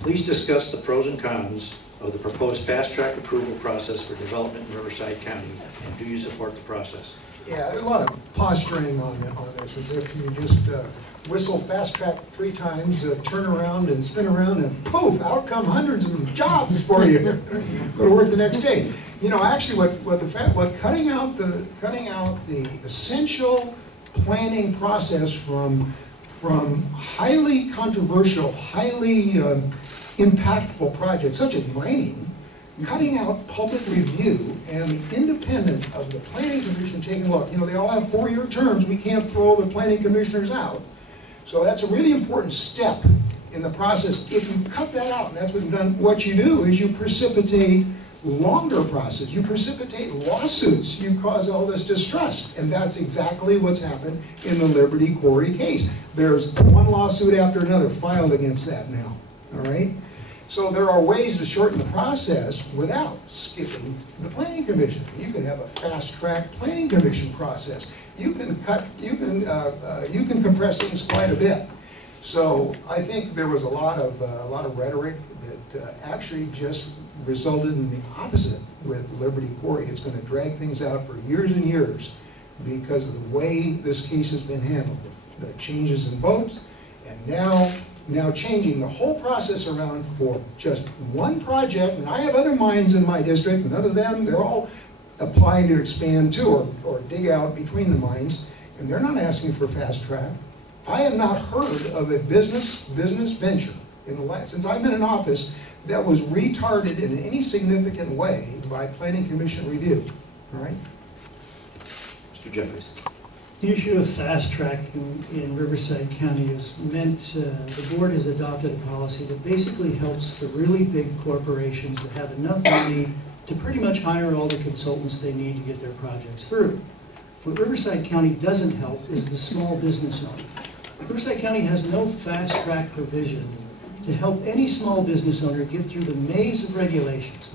Please discuss the pros and cons of the proposed fast-track approval process for development in Riverside County, and do you support the process? Yeah, there's a lot of posturing on this, as if you just whistle fast track 3 times, turn around and spin around, and poof, out come hundreds of jobs for you. Go to work the next day. You know, actually, what cutting out the essential planning process from highly controversial, highly impactful projects such as mining, cutting out public review and the independent of the planning commission taking a look. You know, they all have 4-year terms. We can't throw the planning commissioners out. So that's a really important step in the process. If you cut that out, and that's what you've done, what you do is you precipitate longer process. You precipitate lawsuits. You cause all this distrust. And that's exactly what's happened in the Liberty Quarry case. There's one lawsuit after another filed against that now. All right? So there are ways to shorten the process without skipping the planning commission. You can have a fast-track planning commission process. You can compress things quite a bit. So I think there was a lot of rhetoric that actually just resulted in the opposite with Liberty Quarry. It's going to drag things out for years and years because of the way this case has been handled. The changes in votes, and now changing the whole process around for just one project. And I have other mines in my district, and none of them, they're all applying to expand too, or dig out between the mines, and they're not asking for fast track. I have not heard of a business venture in the last, since I've been in office, that was retarded in any significant way by planning commission review. All right? Mr. Jeffries. The issue of fast track in Riverside County is meant, the board has adopted a policy that basically helps the really big corporations that have enough money to pretty much hire all the consultants they need to get their projects through. What Riverside County doesn't help is the small business owner. Riverside County has no fast track provision to help any small business owner get through the maze of regulations.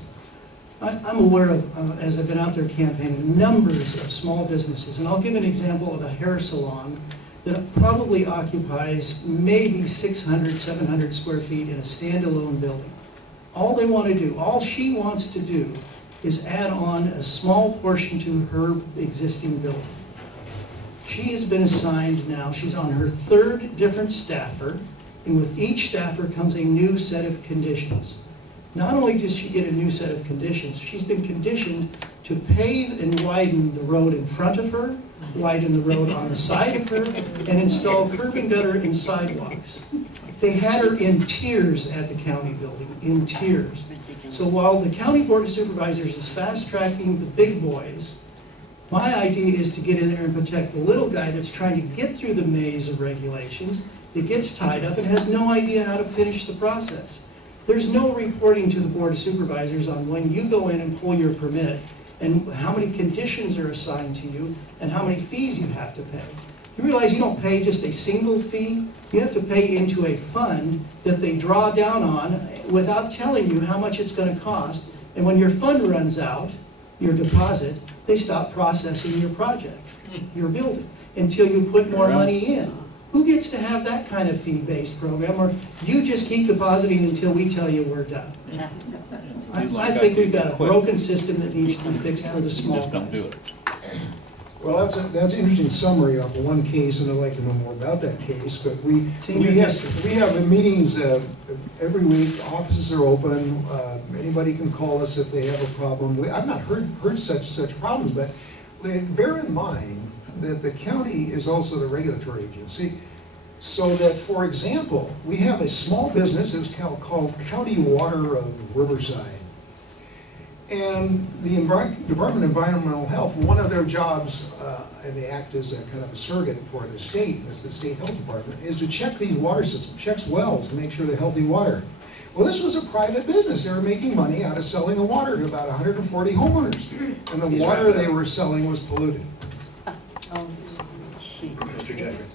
I'm aware of, as I've been out there campaigning, numbers of small businesses, and I'll give an example of a hair salon that probably occupies maybe 600, 700 square feet in a standalone building. All they want to do, all she wants to do, is add on a small portion to her existing building. She has been assigned now, she's on her 3rd different staffer, and with each staffer comes a new set of conditions. Not only does she get a new set of conditions, she's been conditioned to pave and widen the road in front of her, widen the road on the side of her, and install curb and gutter and sidewalks. They had her in tears at the county building, in tears. So while the county board of supervisors is fast-tracking the big boys, my idea is to get in there and protect the little guy that's trying to get through the maze of regulations, that gets tied up and has no idea how to finish the process. There's no reporting to the Board of Supervisors on when you go in and pull your permit and how many conditions are assigned to you and how many fees you have to pay. You realize you don't pay just a single fee? You have to pay into a fund that they draw down on without telling you how much it's going to cost. And when your fund runs out, your deposit, they stop processing your project, your building, until you put more money in. Who gets to have that kind of fee-based program, or you just keep depositing until we tell you we're done? I think we've got a broken system that needs to be fixed for the small guys. Well, that's an interesting summary of one case, and I'd like to know more about that case. But we have meetings every week. Offices are open. Anybody can call us if they have a problem. I've not heard such problems, but bear in mind that the county is also the regulatory agency. So that, for example, we have a small business, it was called County Water of Riverside. And the Department of Environmental Health, one of their jobs, and they act as a kind of a surrogate for the state, as the state health department, is to check these water systems, checks wells to make sure they're healthy water. Well, this was a private business. They were making money out of selling the water to about 140 homeowners. And the water they were selling was polluted. Mr. Jeffries.